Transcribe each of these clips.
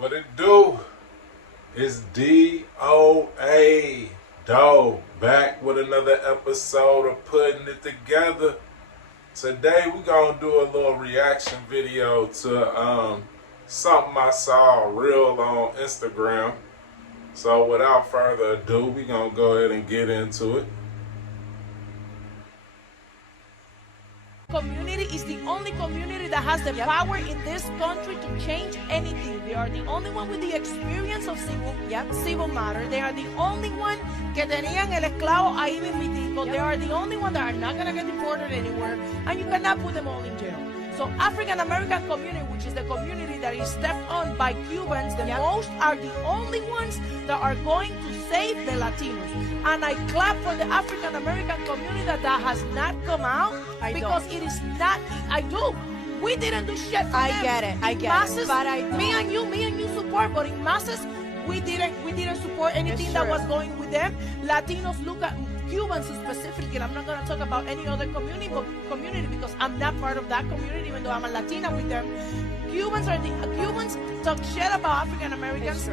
What it do? It's DOA Doe back with another episode of Putting It Together. Today we gonna do a little reaction video to something I saw real on Instagram. So without further ado, we gonna go ahead and get into it. Community is the only community that has the power in this country to change anything. They are the only one with the experience of civil matter. They are the only one que tenían el esclavo ahí mismitico. They are the only one that are not going to get deported anywhere, and you cannot put them all in jail. So African American community, which is the community that is stepped on by Cubans, the most are the only ones that are going to save the Latinos. And I clap for the African American community that has not come out because it is not. I do. We didn't do shit for them. I get it. But I don't. Me and you support, but in masses, we didn't support anything that was going with them. Latinos look at Cubans specifically, and I'm not going to talk about any other community because I'm not part of that community, even though I'm a Latina with them. Cubans talk shit about African Americans.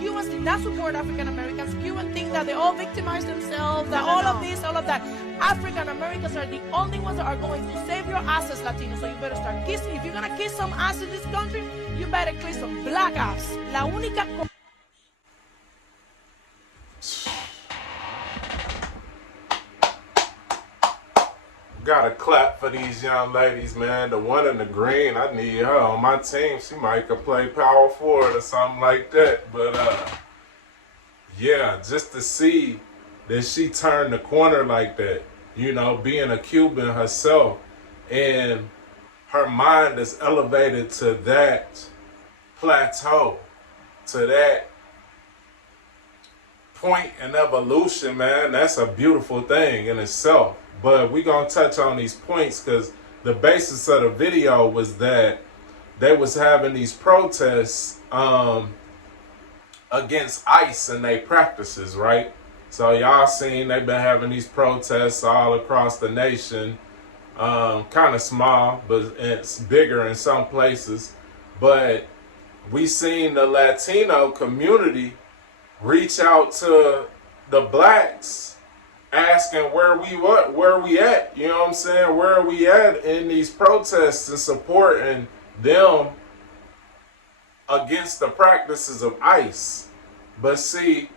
Cubans did not support African Americans. Cubans think that they all victimize themselves, that all of this, all of that. African Americans are the only ones that are going to save your asses, Latinos. So you better start kissing. If you're going to kiss some ass in this country, you better kiss some black ass. La única Gotta clap for these young ladies, man. The one in the green, I need her on my team. She might could play power forward or something like that. But yeah, just to see that she turned the corner like that, you know, being a Cuban herself, and her mind is elevated to that plateau, to that point in evolution, man. That's a beautiful thing in itself. But we're going to touch on these points because the basis of the video was that they was having these protests against ICE and their practices, right? So y'all seen they've been having these protests all across the nation, kind of small, but it's bigger in some places. But we seen the Latino community reach out to the blacks asking where we at, you know what I'm saying? Where are we at in these protests and supporting them against the practices of ICE? But see,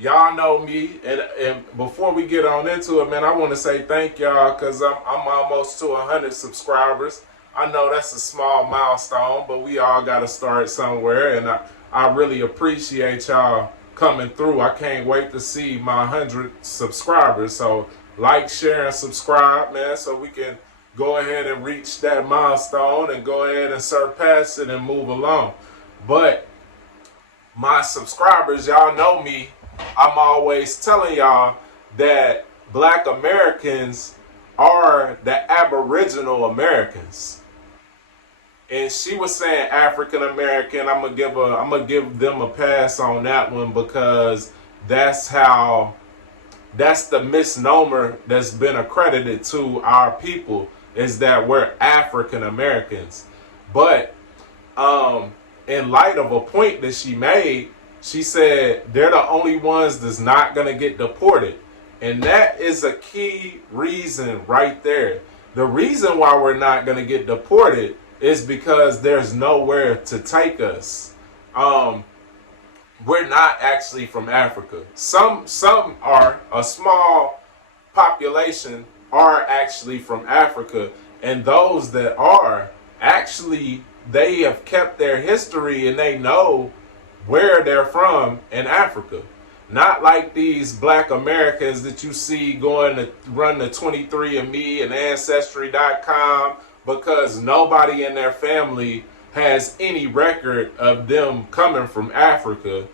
y'all know me, and before we get on into it, man, I want to say thank y'all because I'm almost to 100 subscribers. I know that's a small milestone, but we all got to start somewhere, and I really appreciate y'all coming through. I can't wait to see my 100 subscribers. So like, share, and subscribe, man, so we can go ahead and reach that milestone and go ahead and surpass it and move along. But my subscribers, y'all know me, I'm always telling y'all that Black Americans are the Aboriginal Americans. And she was saying African American. I'm gonna give them a pass on that one because that's the misnomer that's been accredited to our people, is that we're African Americans. But in light of a point that she made, she said they're the only ones that's not gonna get deported. And that is a key reason right there. The reason why we're not gonna get deported is because there's nowhere to take us. We're not actually from Africa. Some are, a small population are actually from Africa, and those that are, actually, they have kept their history and they know where they're from in Africa. Not like these Black Americans that you see going to run the 23andMe and Ancestry.com, because nobody in their family has any record of them coming from Africa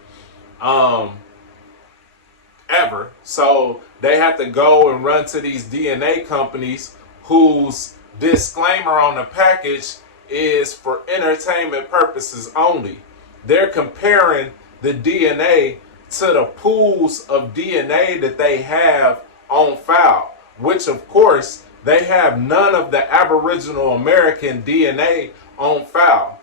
ever. So they have to go and run to these DNA companies whose disclaimer on the package is for entertainment purposes only. They're comparing the DNA to the pools of DNA that they have on file, which of course they have none of the Aboriginal American DNA on file.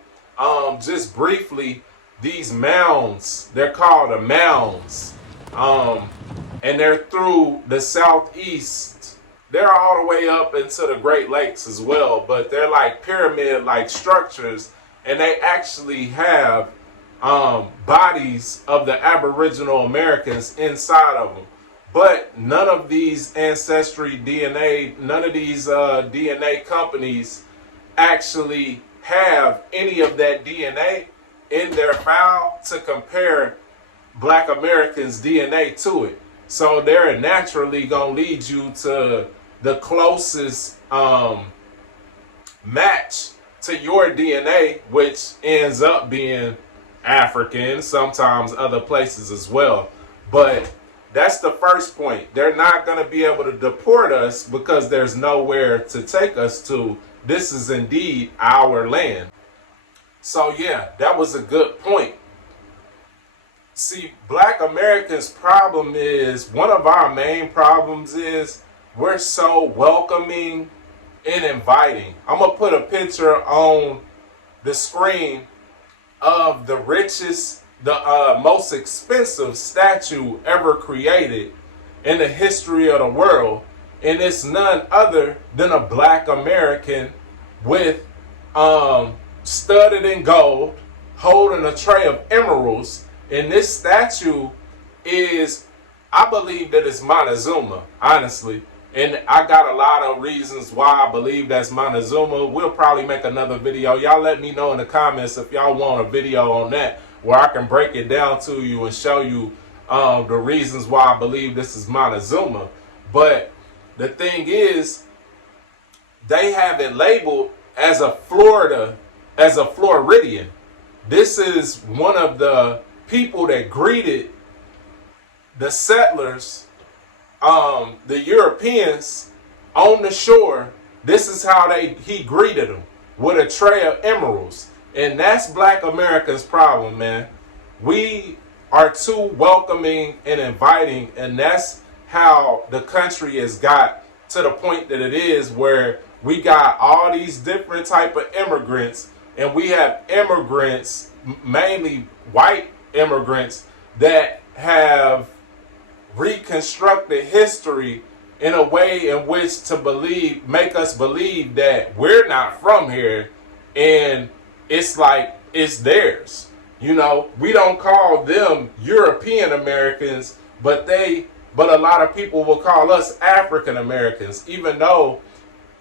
Just briefly, these mounds. They're called the mounds. And they're through the southeast. They're all the way up into the Great Lakes as well, but they're like pyramid-like structures, and they actually have bodies of the Aboriginal Americans inside of them. But none of these ancestry DNA, none of these DNA companies actually have any of that DNA in their file to compare Black Americans' DNA to it. So they're naturally going to lead you to the closest match to your DNA, which ends up being African, sometimes other places as well. But that's the first point. They're not going to be able to deport us because there's nowhere to take us to. This is indeed our land. So yeah, that was a good point. See, Black Americans' problem is, one of our main problems is we're so welcoming and inviting. I'm going to put a picture on the screen of the richest, the most expensive statue ever created in the history of the world. And it's none other than a Black American with studded in gold, holding a tray of emeralds. And this statue is, I believe that it's Montezuma, honestly. And I got a lot of reasons why I believe that's Montezuma. We'll probably make another video. Y'all let me know in the comments if y'all want a video on that, where I can break it down to you and show you the reasons why I believe this is Montezuma. But the thing is, they have it labeled as a Floridian. This is one of the people that greeted the settlers, the Europeans on the shore. This is how he greeted them, with a tray of emeralds. And that's Black America's problem, man. We are too welcoming and inviting, and that's how the country has got to the point that it is, where we got all these different type of immigrants, and we have immigrants, mainly white immigrants, that have reconstructed history in a way in which to make us believe that we're not from here, and it's like it's theirs. You know, we don't call them European Americans, but a lot of people will call us African Americans, even though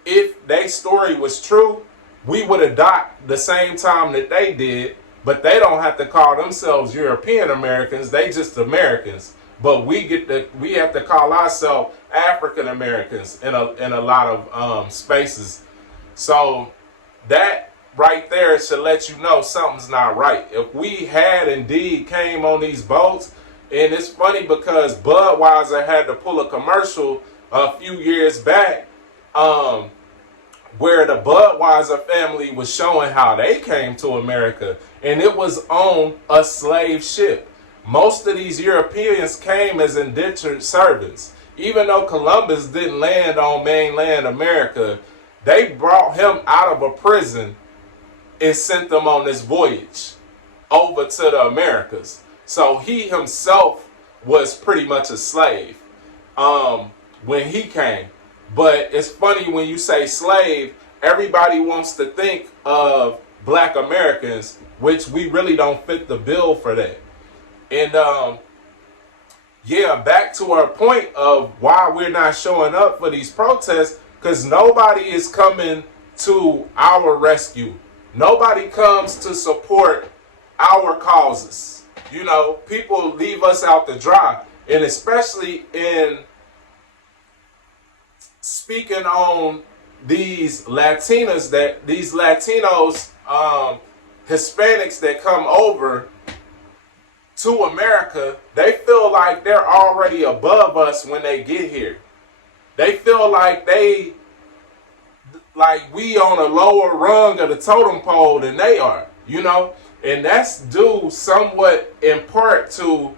if their story was true, we would adopt the same time that they did. But they don't have to call themselves European Americans. They just Americans. But we have to call ourselves African Americans in a lot of spaces. So that right there should let you know something's not right. If we had indeed came on these boats, and it's funny because Budweiser had to pull a commercial a few years back, where the Budweiser family was showing how they came to America, and it was on a slave ship. Most of these Europeans came as indentured servants. Even though Columbus didn't land on mainland America, they brought him out of a prison and sent them on this voyage over to the Americas. So he himself was pretty much a slave when he came. But it's funny when you say slave, everybody wants to think of Black Americans, which we really don't fit the bill for that. And yeah, back to our point of why we're not showing up for these protests, because nobody is coming to our rescue. Nobody comes to support our causes. You know, people leave us out to dry. And especially in speaking on these Latinos, Hispanics that come over to America, they feel like they're already above us when they get here. They feel like we on a lower rung of the totem pole than they are, you know? And that's due somewhat in part to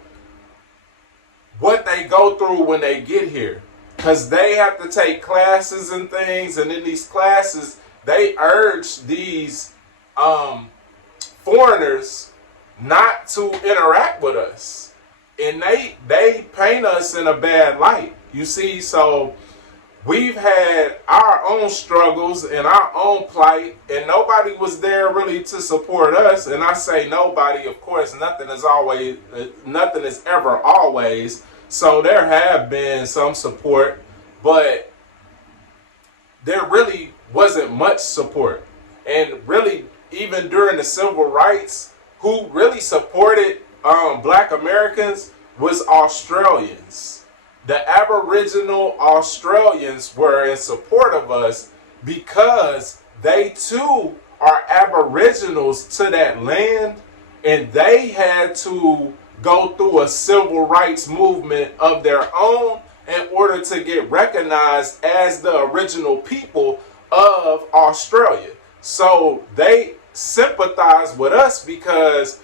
what they go through when they get here. Because they have to take classes and things, and in these classes, they urge these foreigners not to interact with us. And they paint us in a bad light. You see, so we've had our own struggles and our own plight, and nobody was there really to support us. And I say nobody, of course, nothing is ever always. So there have been some support, but there really wasn't much support. And really, even during the civil rights, who really supported Black Americans was Australians. The Aboriginal Australians were in support of us because they too are Aboriginals to that land, and they had to go through a civil rights movement of their own in order to get recognized as the original people of Australia. So they sympathized with us because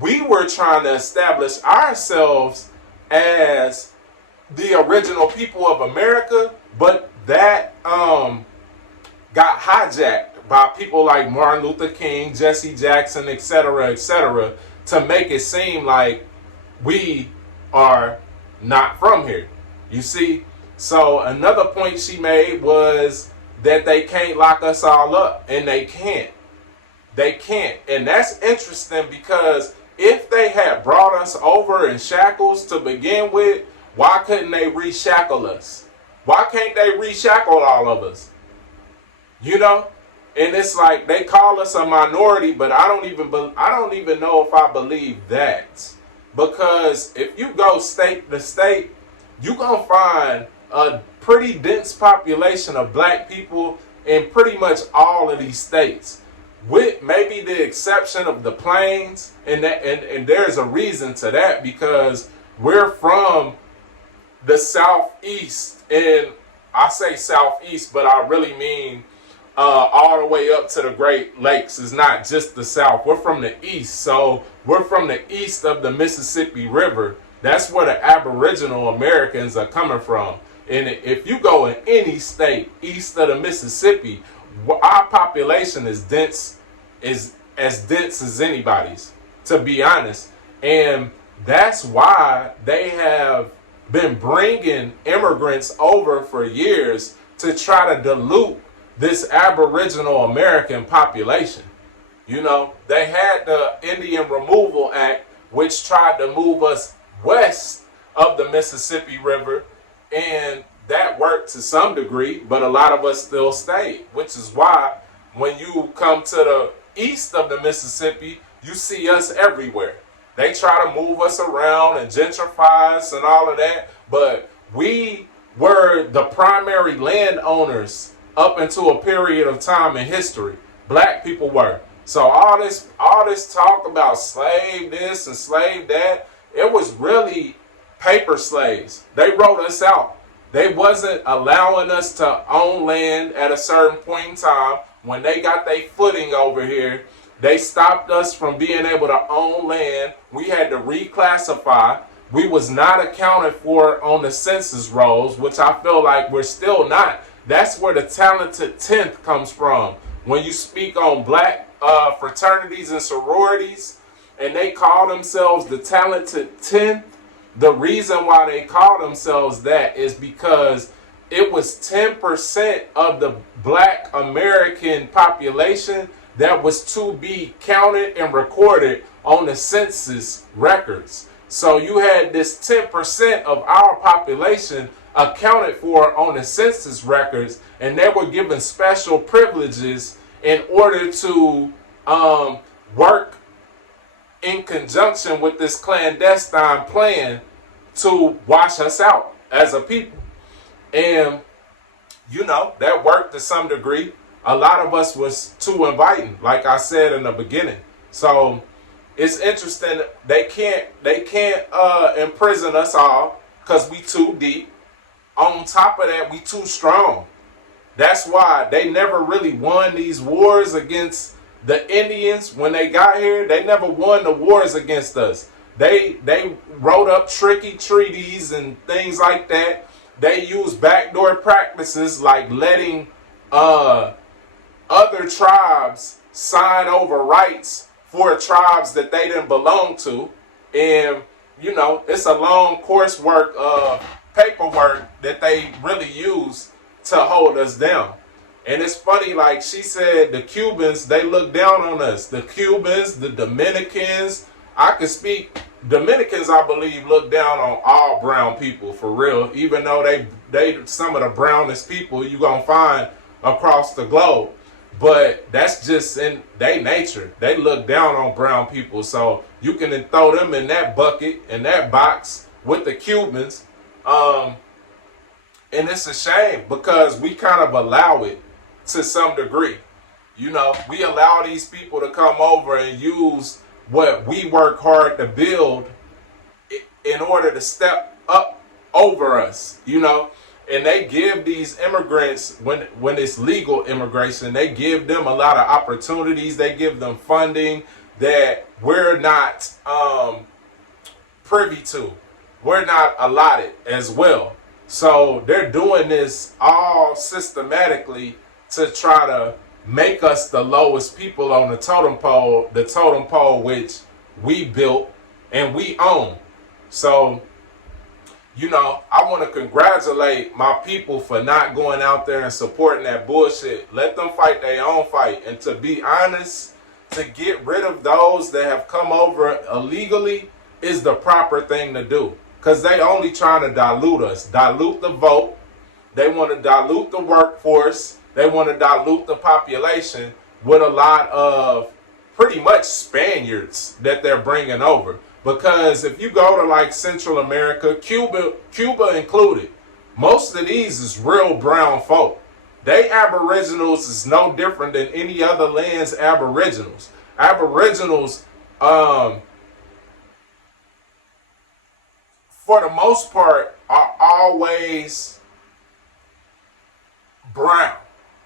we were trying to establish ourselves as the original people of America, but that got hijacked by people like Martin Luther King, Jesse Jackson, etc., to make it seem like we are not from here. You see? So another point she made was that they can't lock us all up, and they can't. They can't. And that's interesting because if they had brought us over in shackles to begin with, why couldn't they reshackle us? Why can't they reshackle all of us? You know? And it's like they call us a minority, but I don't even know if I believe that. Because if you go state to state, you're going to find a pretty dense population of Black people in pretty much all of these states, with maybe the exception of the Plains, and there's a reason to that, because we're from the Southeast, and I say Southeast, but I really mean all the way up to the Great Lakes. Is not just the South. We're from the East, so we're from the east of the Mississippi River. That's where the Aboriginal Americans are coming from. And if you go in any state east of the Mississippi, our population is as dense as anybody's, to be honest. And that's why they have been bringing immigrants over for years to try to dilute this Aboriginal American population. You know, they had the Indian Removal Act, which tried to move us west of the Mississippi River, and that worked to some degree, but a lot of us still stayed, which is why when you come to the east of the Mississippi, you see us everywhere. They try to move us around and gentrify us and all of that, but we were the primary landowners up until a period of time in history. Black people were. So all this talk about slave this and slave that, it was really paper slaves. They wrote us out. They wasn't allowing us to own land at a certain point in time. When they got their footing over here, they stopped us from being able to own land. We had to reclassify. We was not accounted for on the census rolls, which I feel like we're still not. That's where the talented 10th comes from. When you speak on Black fraternities and sororities, and they call themselves the talented 10th, the reason why they call themselves that is because it was 10% of the Black American population that was to be counted and recorded on the census records. So you had this 10% of our population accounted for on the census records, and they were given special privileges in order to work in conjunction with this clandestine plan to wash us out as a people. And, you know, that worked to some degree. A lot of us was too inviting, like I said in the beginning. So it's interesting. They can't imprison us all because we too deep. On top of that, we too strong. That's why they never really won these wars against the Indians. When they got here, they never won the wars against us. They wrote up tricky treaties and things like that. They used backdoor practices like letting other tribes sign over rights for tribes that they didn't belong to. And, you know, it's a long coursework of paperwork that they really use to hold us down. And it's funny, like she said, the Cubans, they look down on us. The Cubans, the Dominicans, I can speak, Dominicans, I believe, look down on all brown people for real, even though they some of the brownest people you're going to find across the globe. But that's just in their nature. They look down on brown people. So you can then throw them in that bucket, in that box with the Cubans. And it's a shame because we kind of allow it to some degree. You know, we allow these people to come over and use what we work hard to build in order to step up over us, you know. And they give these immigrants, when it's legal immigration, they give them a lot of opportunities. They give them funding that we're not privy to. We're not allotted as well. So they're doing this all systematically to try to make us the lowest people on the totem pole which we built and we own. So, you know, I want to congratulate my people for not going out there and supporting that bullshit. Let them fight their own fight. And to be honest, to get rid of those that have come over illegally is the proper thing to do. Because they only trying to dilute us, dilute the vote. They want to dilute the workforce. They want to dilute the population with a lot of pretty much Spaniards that they're bringing over. Because if you go to like Central America, Cuba included, most of these is real brown folk. They aboriginals is no different than any other land's aboriginals. Aboriginals, for the most part, are always brown.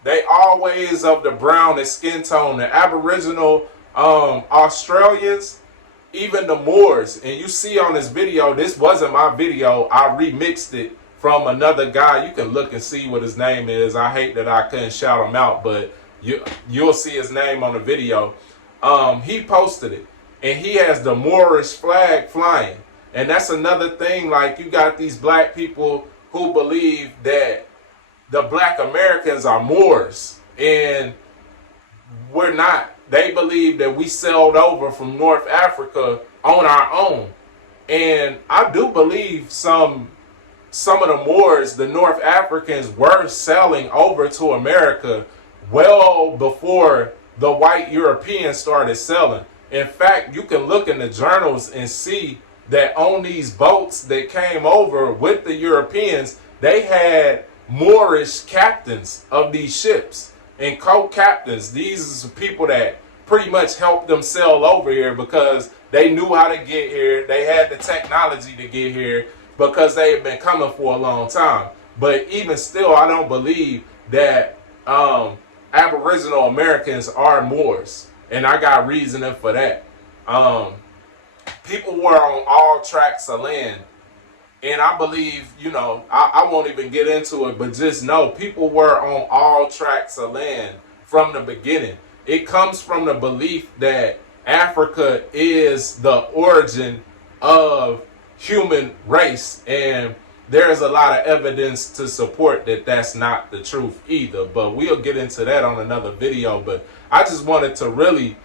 They always of the brownest skin tone. The Aboriginal Australians, even the Moors, and you see on this video, this wasn't my video. I remixed it from another guy. You can look and see what his name is. I hate that I couldn't shout him out, but you'll see his name on the video. He posted it, and he has the Moorish flag flying. And that's another thing, like you got these black people who believe that the black Americans are Moors, and we're not. They believe that we sailed over from North Africa on our own. And I do believe some of the Moors, the North Africans, were sailing over to America well before the white Europeans started sailing. In fact, you can look in the journals and see that on these boats that came over with the Europeans, they had Moorish captains of these ships and co-captains. These are people that pretty much helped them sail over here because they knew how to get here. They had the technology to get here because they had been coming for a long time. But even still, I don't believe that Aboriginal Americans are Moors. And I got reasoning for that. People were on all tracts of land. And I believe, you know, I won't even get into it, but just know people were on all tracts of land from the beginning. It comes from the belief that Africa is the origin of human race. And there's a lot of evidence to support that that's not the truth either. But we'll get into that on another video. But I just wanted to really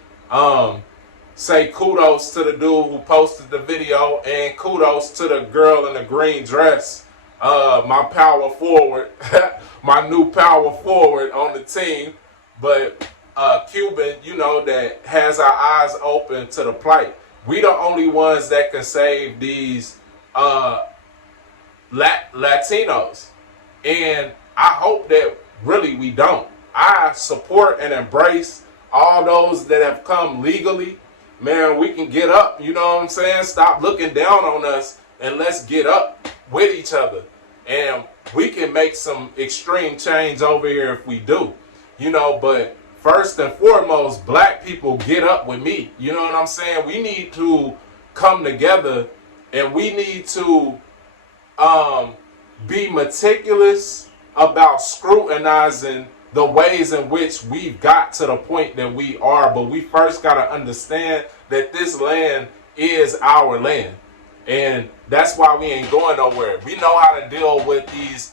say kudos to the dude who posted the video, and kudos to the girl in the green dress, my power forward, my new power forward on the team. But Cuban, you know, that has our eyes open to the plight. We the only ones that can save these Latinos, and I hope that really we don't. I support and embrace all those that have come legally. Man, we can get up, you know what I'm saying? Stop looking down on us and let's get up with each other. And we can make some extreme change over here if we do, you know. But first and foremost, black people, get up with me. You know what I'm saying? We need to come together, and we need to be meticulous about scrutinizing the ways in which we've got to the point that we are. But we first got to understand that this land is our land. And that's why we ain't going nowhere. We know how to deal with these,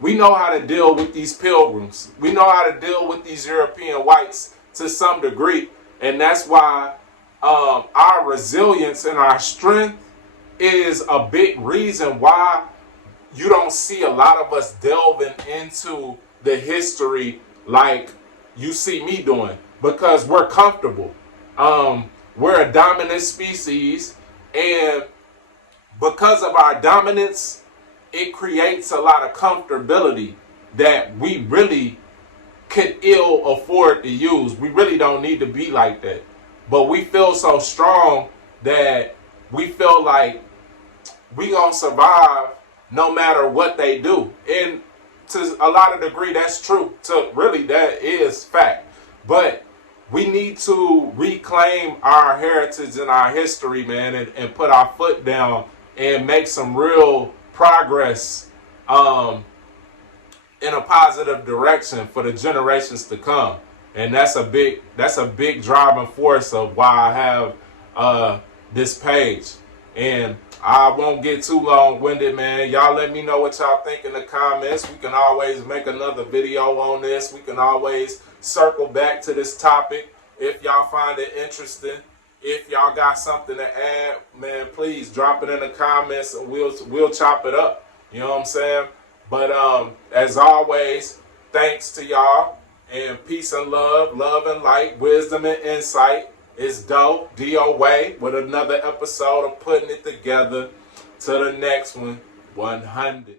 we know how to deal with these pilgrims. We know how to deal with these European whites to some degree. And that's why our resilience and our strength is a big reason why you don't see a lot of us delving into the history like you see me doing, because we're comfortable. We're a dominant species, and because of our dominance, it creates a lot of comfortability that we really could ill afford to use. We really don't need to be like that. But we feel so strong that we feel like we gonna survive no matter what they do. And to a lot of degree, that's true. So really, that is fact. But we need to reclaim our heritage and our history, man, and put our foot down and make some real progress in a positive direction for the generations to come. And that's a big driving force of why I have this page. And I won't get too long-winded, man. Y'all let me know what y'all think in the comments. We can always make another video on this. We can always circle back to this topic if y'all find it interesting. If y'all got something to add, man, please drop it in the comments and we'll chop it up. You know what I'm saying? But as always, thanks to y'all, and peace and love and light, wisdom and insight. It's Doe, D-O-Way, with another episode of Putting It Together. To the next one, 100.